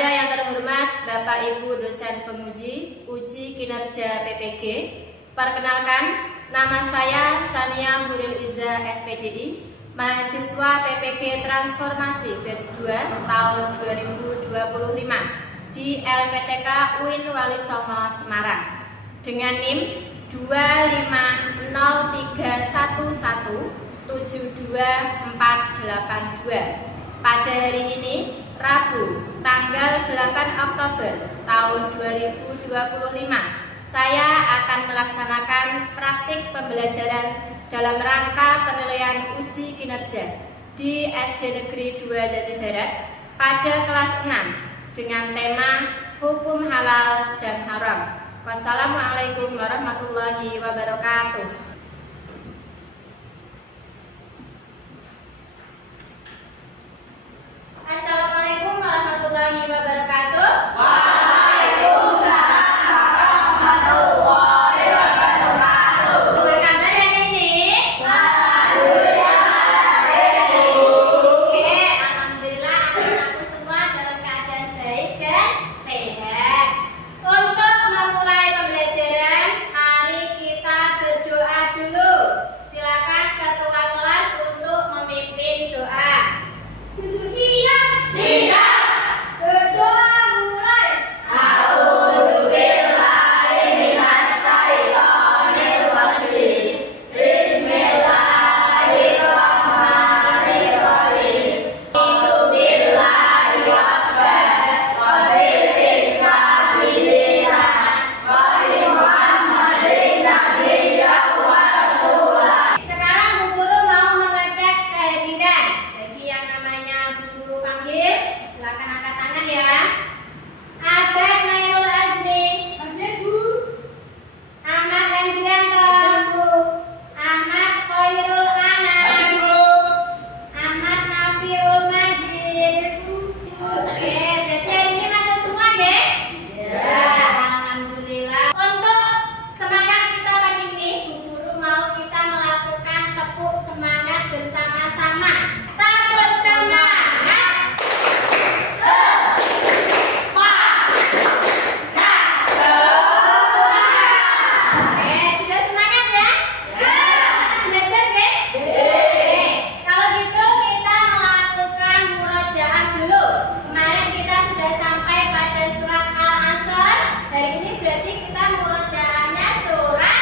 Kepada yang terhormat Bapak Ibu dosen penguji uji kinerja PPG, perkenalkan, nama saya Sania Huril Iza SPDI, mahasiswa PPG Transformasi Batch 2 tahun 2025 di LPTK UIN Walisongo Semarang dengan NIM 25030172482. Pada hari ini, Rabu, tanggal 8 Oktober tahun 2025, saya akan melaksanakan praktik pembelajaran dalam rangka penilaian uji kinerja di SD Negeri 2 Jati Barat pada kelas 6 dengan tema Hukum Halal dan Haram. Wassalamualaikum warahmatullahi wabarakatuh. Assalamualaikum warahmatullahi wabarakatuh. Waalaikumsalam warahmatullahi wabarakatuh. Apa kabar hari ini? Alhamdulillah. Oke, alhamdulillah anak-anakku semua dalam keadaan baik dan sehat. Untuk memulai pembelajaran, mari kita berdoa dulu. Silakan ketua kelas untuk memimpin doa. Duduk siap. Siap. Berdoa mulai. A'udzubillahi minasyaitonir rajim. Bismillahirrahmanirrahim. Alhamdulillahi rabbil wabil islami dinan wa bi Muhammadin nabiyyan wa rasulah. Sekarang Bu Guru mau mengecek kehadiran. Bagi yang namanya Bu Guru panggil, silakan angkat tangan ya. Abed Nailul Azmi. Hadir Bu. Ahmad Andrianto. Ahmad Khairul Anam. Hadir Bu. Ahmad Nafiul Majid. Oke, berarti hari ini masuk semua ya? Ya, alhamdulillah. Untuk semangat kita pagi ini, Bu Guru mau kita melakukan tepuk semangat bersama-sama. Tepuk semangat. Oke, sudah semangat ya? Belajar ya? Oke, kalau gitu kita melakukan murojaah dulu. Kemarin kita sudah sampai pada surat Al-Asr. Hari ini berarti kita murojaahnya surat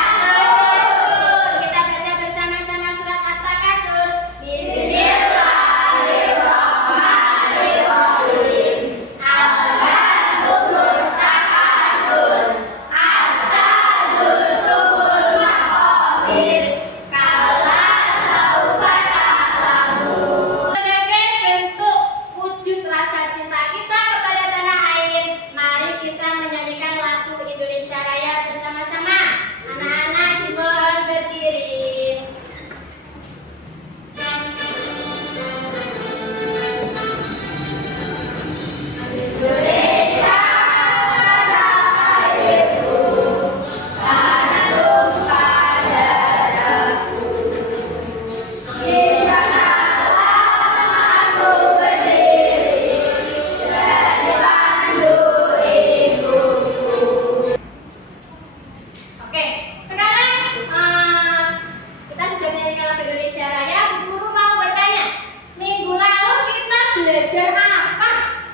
At-Takasur. Kita baca bersama-sama surat At-Takasur. Bismillahirrahmanirrahim. Alhamdulillah takasur. Hatta zurtumul maqabir. Kala saufa ta'lamun. Sebagai bentuk wujud rasa cinta kita kepada tanah air, mari kita menyanyikan lagu Indonesia Raya bersama-sama. Anak-anak dimohon berdiri. Indonesia tanah airku, sana tumpah darahku. Di sanalah aku berdiri, jadi pandu ibuku. Oke, sekarang kita sudah menyanyikan lagu Indonesia Raya. Bu Guru mau bertanya, minggu lalu kita belajar apa?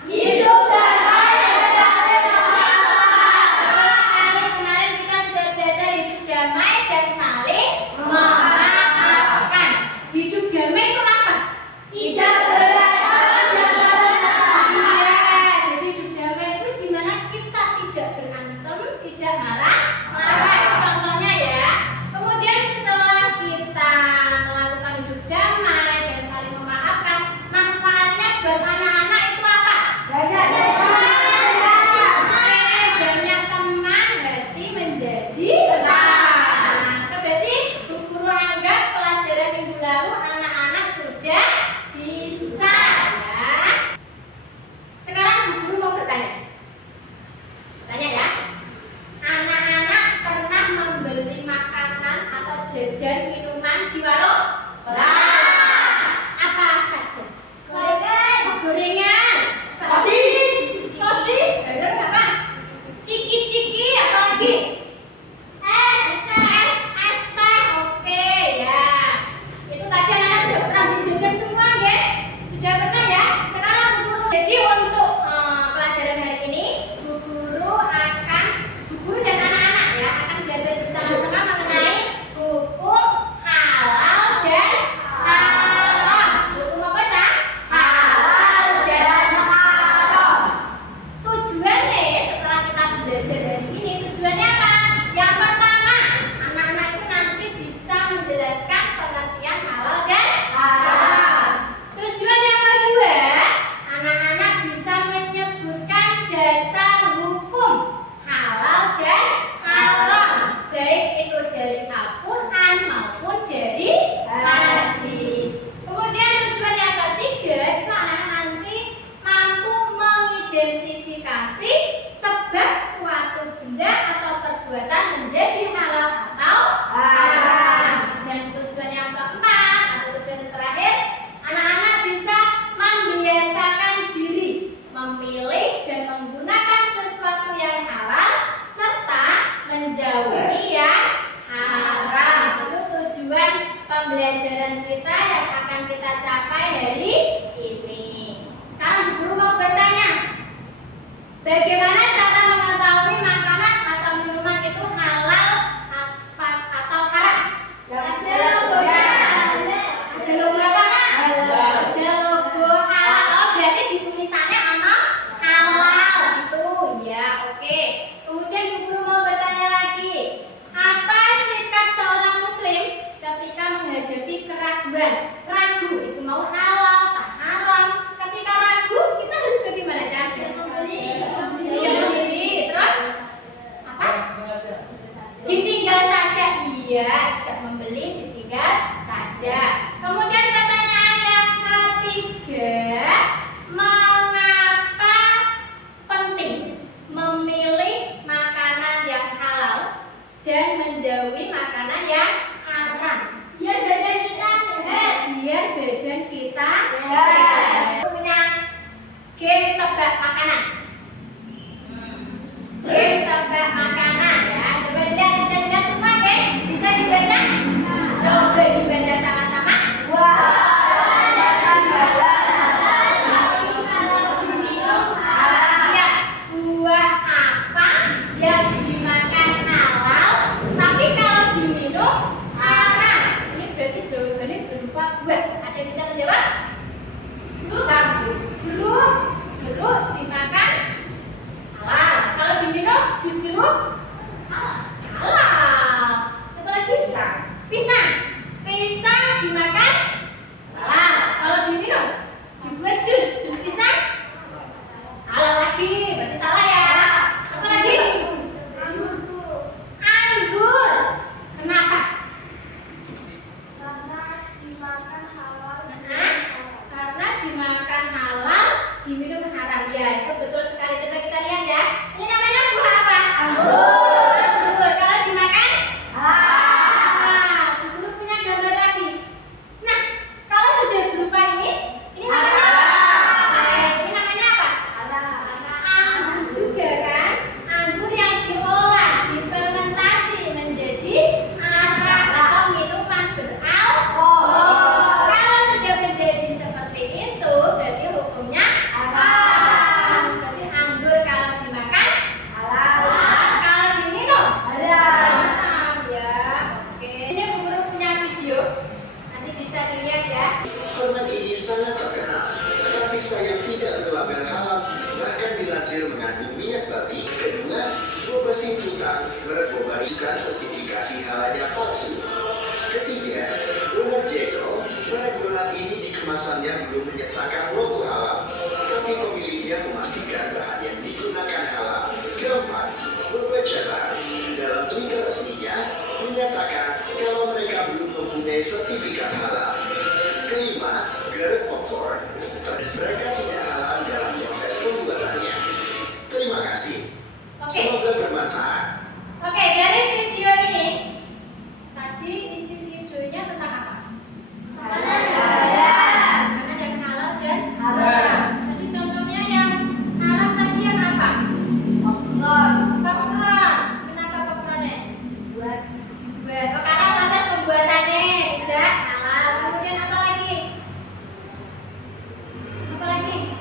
Hidup damai dan Kemarin kita sudah belajar hidup damai dan saling memaafkan. Hidup damai itu apa? tidak berantem dan Iya, jadi hidup damai itu dimana kita tidak berantem, tidak marah-marah. Itu contohnya ya. Kemudian setelah kita melakukan hidup damai dan saling memaafkan, manfaatnya buat anak-anak itu apa? banyak Banyak teman berarti menjadi teman. Berarti Bu Guru anggap pelajaran minggu lalu anak-anak sudah bisa ya. Sekarang Bu Guru mau bertanya. Tanya ya. Anak-anak pernah membeli makanan atau jajan minuman di warung? Apa saja? gorengan, Gorengan. dari Al-Quran maupun dari hadis. Kemudian tujuan yang ketiga itu anak nanti mampu mengidentifikasi sebab suatu benda atau perbuatan menjadi halal atau haram. Dan tujuan yang keempat atau tujuan yang terakhir, anak-anak bisa membiasakan diri memilih dan menggunakan sesuatu yang halal serta menjauhi yang haram. Itu tujuan pembelajaran kita yang akan kita capai hari ini. Sekarang guru mau bertanya, bagaimana cara mengetahui makanan atau minuman itu halal atau haram? Ada logo apa? Ada logo halal. Oh, berarti di tulisannya ada halal gitu ya. Oke. Kemudian guru mau bertanya lagi, apa sikap seorang muslim ketika menghadapi keraguan? Ragu itu mau halal tak haram. Ketika ragu kita harus bagaimana cara? Membeli. Terus apa? Ditinggal saja. Iya, tidak membeli, ditinggal saja. Kemudian pertanyaan yang ketiga, mengapa penting memilih makanan yang halal dan menjauhi makanan yang haram? Biar badan kita sehat. Biar badan kita sehat. Punya game tebak makanan. Game tebak makanan ya. Coba dilihat, bisa dilihat semua, geng? Bisa dibaca? Coba dibaca sama-sama. Ya, buah apa yang dimakan halal, tapi kalau diminum haram? Ini berarti jawabannya berupa buah. Ada yang bisa menjawab? Jeruk. Jeruk dimakan halal. Kalau diminum jus jeruk halal. Siapa lagi? Pisang. Pisang dimakan halal. Kalau diminum dibuat jus pisang halal lagi. Berarti salah ya. Apa lagi? Anggur. Kenapa? Karena dimakan halal, diminum haram. Ya, itu betul sekali. Coba kita lihat ya. Ini namanya buah apa? Anggur. Kalau dimakan halal. Guru punya gambar lagi. Nah, kalau sudah berupa ini namanya apa? Ini namanya apa? Anggur juga kan? Anggur yang diolah, difermentasi menjadi arak atau minuman beralkohol. Kalau sudah menjadi seperti itu, berarti hukumnya haram. Berarti anggur kalau dimakan halal, kalau diminum haram ya. Oke. Ini guru punya video. Nanti bisa dilihat ya. Permen ini sangat terkenal, tapi sayang tidak berlabel halal, bahkan dilansir mengandung minyak babi. Kedua, boba simfutan berbobari juga sertifikasi halalnya palsu. Ketiga, donat Jeko, merek donat ini di kemasannya belum menyertakan logo halal, tapi pemiliknya memastikan bahan yang digunakan halal. Keempat, boba Java dalam Twitter resminya menyatakan kalau mereka belum mempunyai sertifikat halal. Kelima, Garrett popcorn, mereka tidak halal dalam proses pembuatannya. Terima kasih. Oke. Semoga bermanfaat. Oke, dari video ini tadi isi videonya tentang apa? Makanan yang halal dan haram. Tadi contohnya yang haram tadi yang apa? Popcorn. Kenapa popcornnya? Buat. Oh, karena proses pembuatannya tidak halal. Kemudian apa lagi? Apa lagi?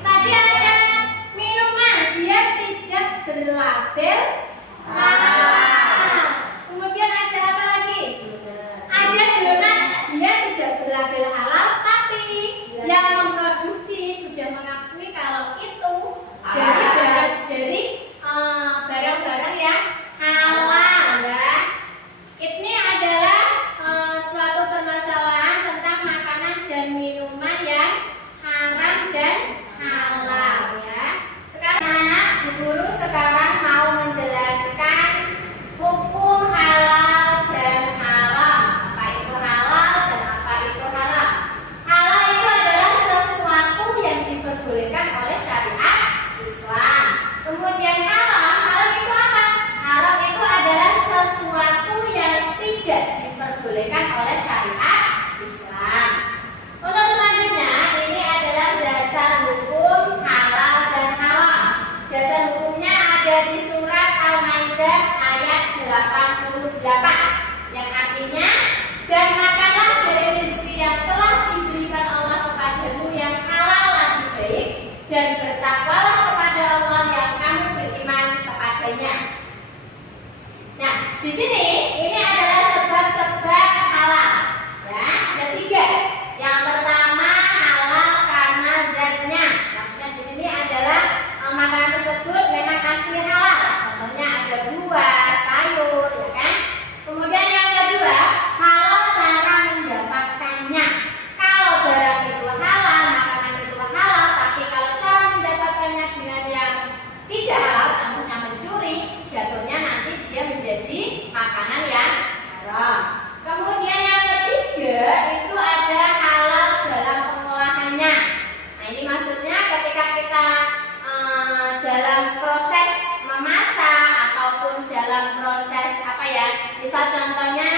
contohnya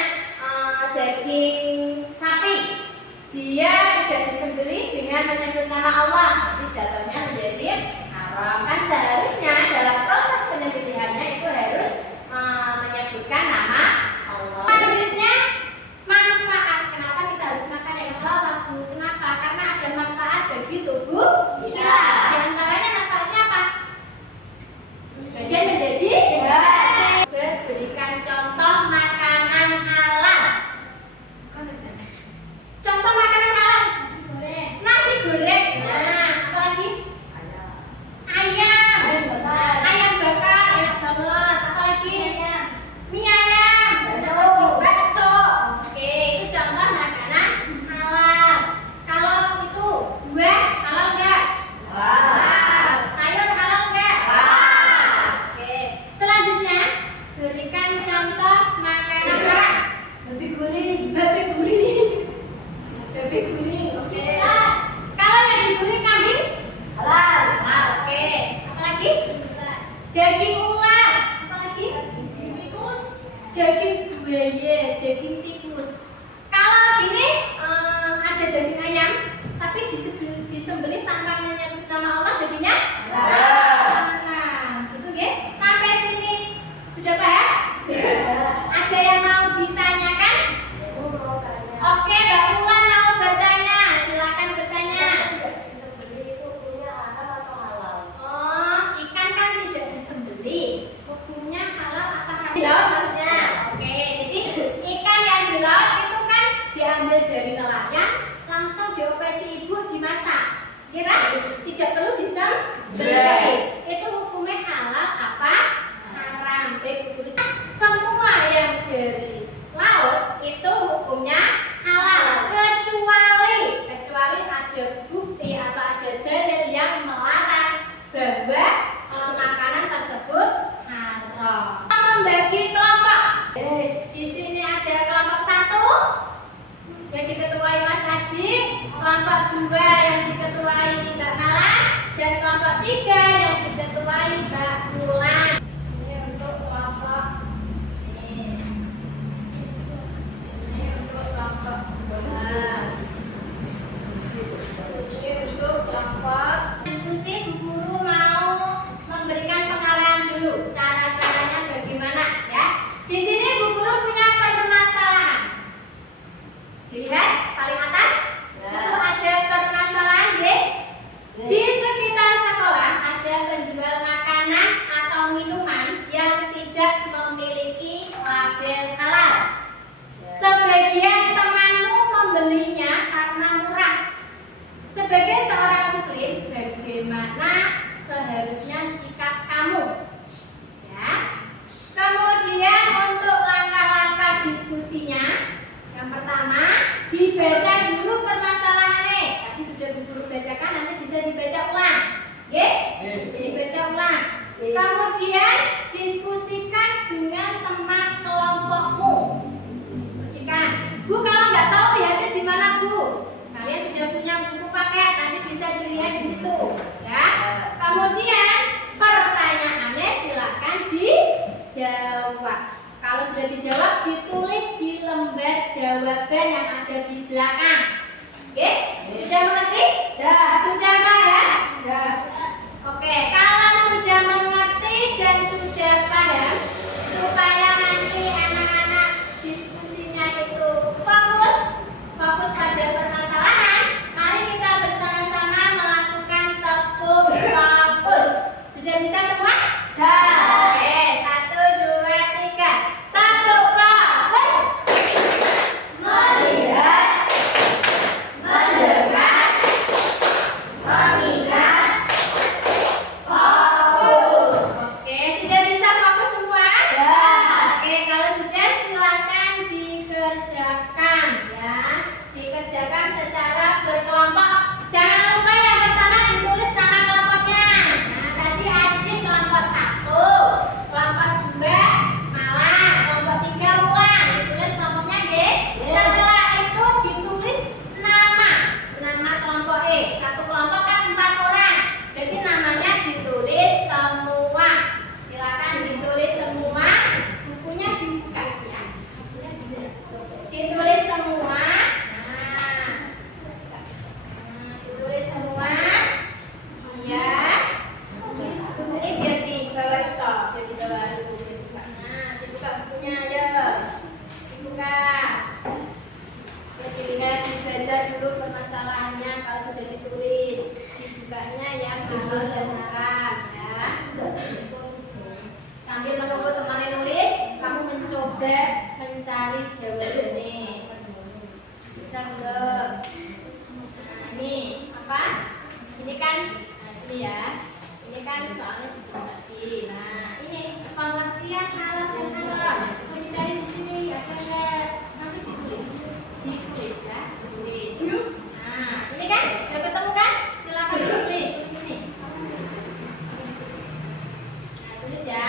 daging sapi, dia tidak disembelih dengan menyebut nama Allah, nanti jatuhnya menjadi haram. Kan seharusnya dalam proses penyembelihannya itu harus menyebutkan nama Allah. Selanjutnya manfaat. Kenapa kita harus makan yang halal, Bu? Kenapa? Karena ada manfaat bagi tubuh kita. Di antaranya manfaatnya apa? Badan menjadi sehat. Berikan contoh makanan halal. Contoh makanan halal. Nasi goreng. Nah, apa lagi? Ayam. Ayam bakar enak banget. Apa lagi? Mie ayam. Bakso. Oke, itu contoh makanan halal. Kalau itu buah halal enggak? Sayur halal enggak? Oke. Selanjutnya berikan contoh makanan haram. Babi guling. Oke. Kalau yang diguling kambing halal. Oke. Apa lagi? Daging ular. Apa lagi? Tikus. Daging buaya, daging tikus. Kalau gini ada daging ayam tapi disembelih tanpa menyebut nama Allah jadinya haram. Gitu ya. Sampai sini sudah paham? Ada yang mau ditanyakan? Oke, Mbak Puan mau bertanya. Silakan bertanya. Oh, ikan kan tidak disembelih. Hukumnya halal apa haram? Di laut maksudnya. Oke, jadi ikan yang di laut itu kan diambil dari nelayan, langsung dioperasi ibu dimasak. Kira tidak perlu disembelih. Itu hukumnya halal apa haram? Semua yang dari laut itu hukumnya halal kecuali ada bukti atau ada dalil yang melarang bahwa makanan tersebut haram. Membagi kelompok. Di sini ada kelompok 1 yang diketuai Mas Haji, kelompok 2 yang diketuai Mbak Mala, dan kelompok 3 yang diketuai Mbak Mulan. Ini untuk kelompok ini untuk kelompok 2. Ini untuk kelompok diskusi. Bu Guru mau memberikan pengarahan dulu cara-caranya bagaimana ya. Di sini Bu Guru punya permasalahan. Dilihat paling atas itu ada permasalahan ya. Di sekitar sekolah ada penjual makanan atau minuman yang tidak memiliki label halal. Sebagian temanmu membelinya karena murah. Sebagai seorang muslim, bagaimana seharusnya sikap kamu? Ya. Kemudian untuk langkah-langkah diskusinya, yang pertama dibaca dulu permasalahannya. Tadi sudah Bu Guru bacakan, nanti bisa dibaca ulang. Oke? Dibaca ulang. Kemudian diskusikan dengan teman kelompokmu. Diskusikan. Bu, kalau nggak tahu lihatnya di mana, Bu? Kalian sudah punya buku paket, nanti bisa dilihat di situ, ya. Kemudian pertanyaannya silakan dijawab. Kalau sudah dijawab, ditulis di lembar jawaban yang ada di belakang. Oke? Sudah mengerti? Sudah paham? Oke, kalau sudah mengerti dan sudah paham, supaya nanti anak-anak diskusinya itu fokus pada permasalahan, mari kita bersama-sama melakukan tepuk fokus. Sudah bisa semua? Oke, 1, 2, 3. Tepuk fokus. Melihat, mendengar, mengingat, fokus. Oke, sudah bisa fokus semua? Oke, kalau sudah silakan dikerjakan ya. Dikerjakan secara berkelompok. Jangan lupa yang pertama ditulis nama kelompoknya. Nah, tadi Haji kelompok 1, kelompok 2 Malah, kelompok 3 Mulan. Ditulis kelompoknya ya. Setelah itu ditulis nama kelompok E. Satu kelompok kan 4 orang. Jadi namanya ditulis semua. Silakan ditulis semua. Bukunya dibuka ya. Jawa dulu nih. Bisa belum? Nah, ini apa? Ini kan, nah sini ya. Ini kan soalnya di sini tadi. Nah, ini pengertian alat dan alat. Nah, coba dicari di sini ada nggak? Nanti ditulis ya, ditulis. Nah, ini kan, udah ketemu kan? Silakan tulis sini. Nah, tulis ya.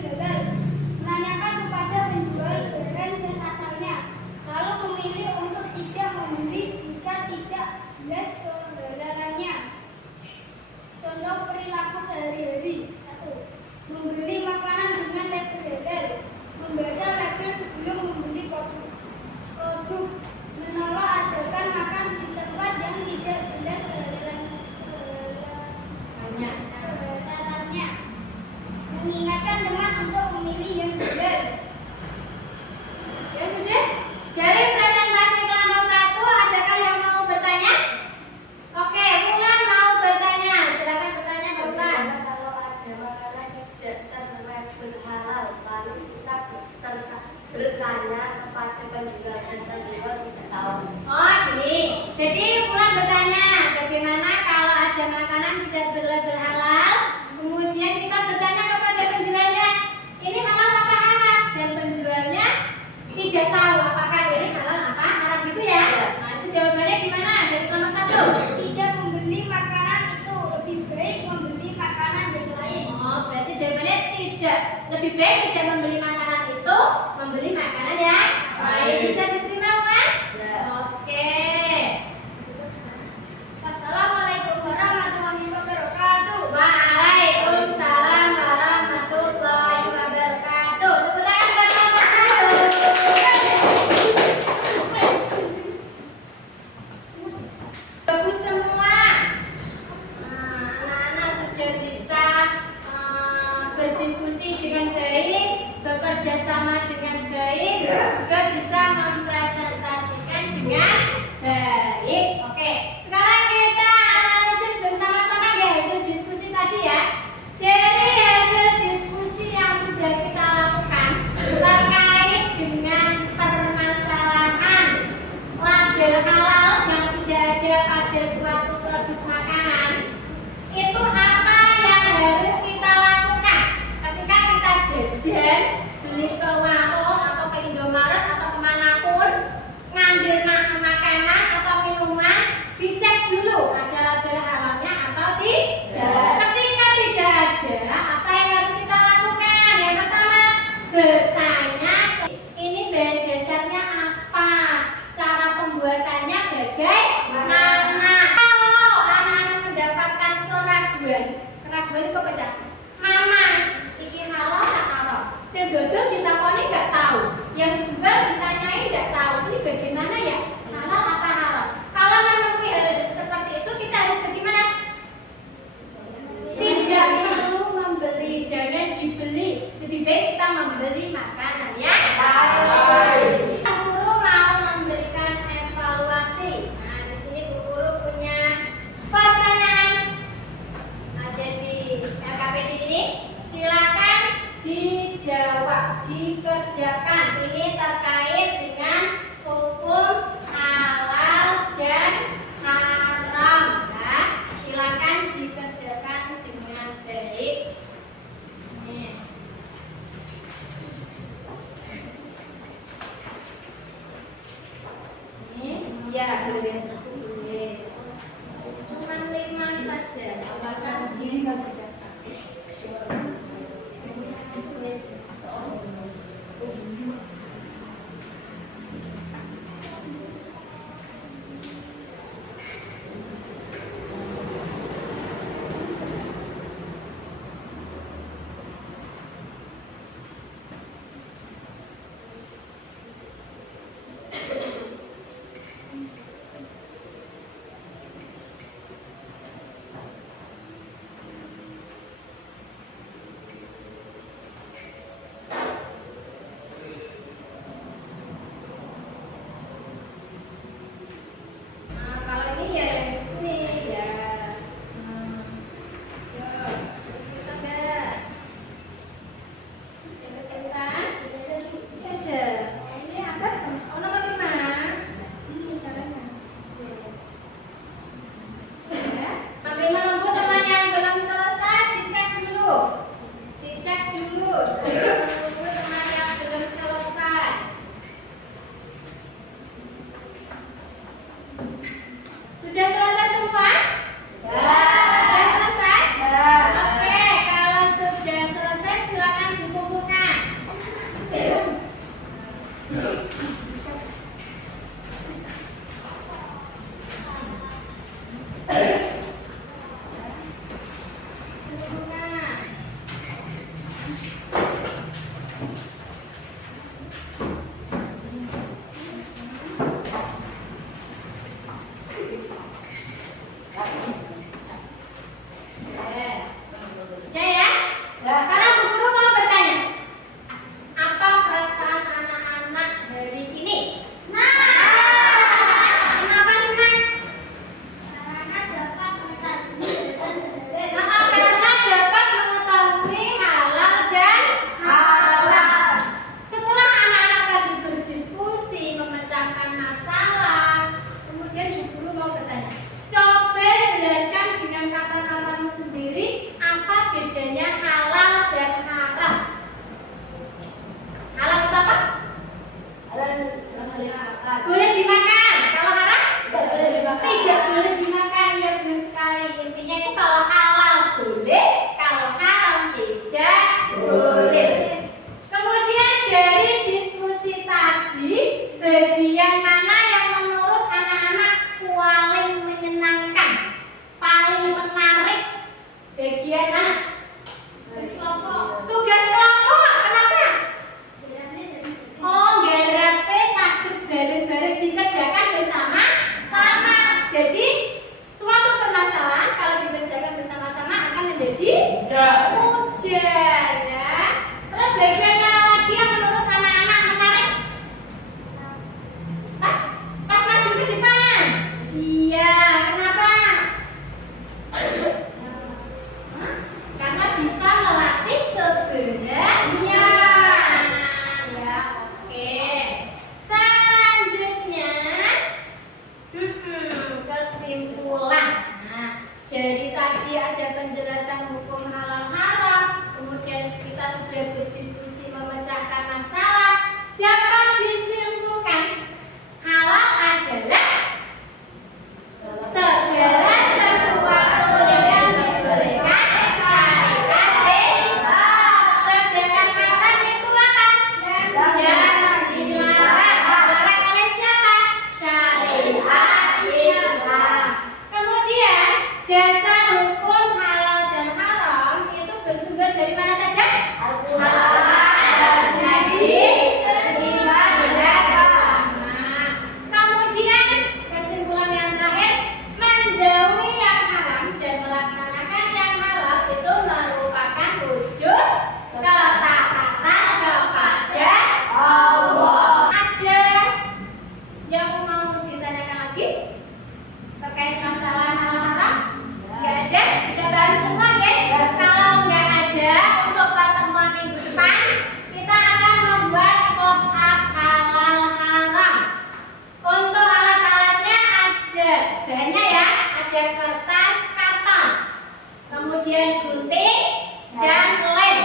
Halal, menanyakan kepada penjual barang dan asalnya, lalu memilih untuk tidak membeli jika tidak jelas kehalalannya. Contoh perilaku sehari-hari: 1. Membeli makanan dengan label halal, membaca label sebelum membeli produk. Menolak ajakan makan di tempat yang tidak jelas kehalalannya. Mengingatkan teman untuk memilih yang benar. Ya sudah. Dari presentasi kelompok 1, adakah yang mau bertanya? Oke, Mulan mau bertanya. Silakan bertanya, Bapak. Kalau ada makanan tidak terlabel halal, lalu kita bertanya kepada penjual dan penjual tidak tahu. Oh, gini. Jadi Mulan bertanya, bagaimana kalau ada makanan tidak berlabel halal? Kemudian kita bertanya kepada penjualnya, ini halal apa haram? Dan penjualnya tidak tahu apakah ini halal apa haram gitu ya. Nah, itu jawabannya gimana dari kelompok 1? Tidak membeli makanan itu, lebih baik membeli makanan yang lain. Oh, berarti jawabannya tidak. Lebih baik tidak membeli makanan itu, membeli makanan yang lain. Bisa diterima, Wan? Ya. Oke. Wassalamualaikum warahmatullahi wabarakatuh. Waalaikumsalam warahmatullahi wabarakatuh. Tepuk tangan buat kelompok 1. Bagus semua. Anak-anak sudah bisa berdiskusi dengan baik, bekerja sama dengan baik, juga bisa mempresentasikan dengan baik. Oke, sekarang kita analisis bersama-sama ya hasil diskusi tadi ya. Dari hasil diskusi yang sudah kita lakukan terkait dengan permasalahan label halal yang tidak ada pada suatu produk makanan, itu apa yang harus kita lakukan ketika kita jajan, beli ke warung atau ke Indomaret atau kemanapun, ngambil makanan atau minuman, dicek dulu ada label halalnya atau tidak. Ketika tidak ada, apa yang harus kita lakukan? Yang pertama, bertanya, ini bahan dasarnya apa? Cara pembuatannya bagaimana? Kalau anak mendapatkan keraguan kok pecah. Mama, iki halal tak halal? Saya dodol ditakoni nggak tahu, yang jual ditanyai nggak tahu. Ini bagaimana ya? Halal apa haram? Kalau menemui hal seperti itu, kita harus bagaimana? Tidak perlu membeli, jangan dibeli. Lebih baik kita membeli makanan ya. Baik. Guru mau memberikan evaluasi. Nah, di sini Bu Guru punya pertanyaan. Nah, jadi LKPD ini silakan dijawab, dikerjakan. Ini terkait dengan hukum halal dan haram ya. Silakan dikerjakan dengan baik. Nih. Ini ya, boleh. Cuman 5 saja, silakan dikerjakan. berdiskusi memecahkan masalah, dapat disimpulkan halal adalah segala sesuatu yang dibolehkan syariat Islam. Sedangkan haram itu apa? Yang dilarang. Dilarang oleh siapa? Syariat Islam. Kemudian dasar hukum halal dan haram itu bersumber dari mana saja? Al-Quran, hadis, ijma dan ulama. Kemudian kesimpulan yang terakhir, menjauhi yang haram dan melaksanakan yang halal itu merupakan wujud ketaatan kepada Allah. Ada yang mau ditanyakan lagi terkait masalah halal haram? Nggak ada? Sudah bahas semua ya? Kalau nggak ada, untuk pertemuan minggu depan kita akan membuat pop-up halal haram. Untuk alat-alatnya ada bahannya ya, ada kertas karton, kemudian gunting dan lem.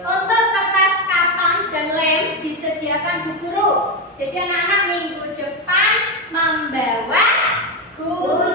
Untuk kertas karton dan lem disediakan Bu Guru. Jadi anak-anak minggu depan membawa gunting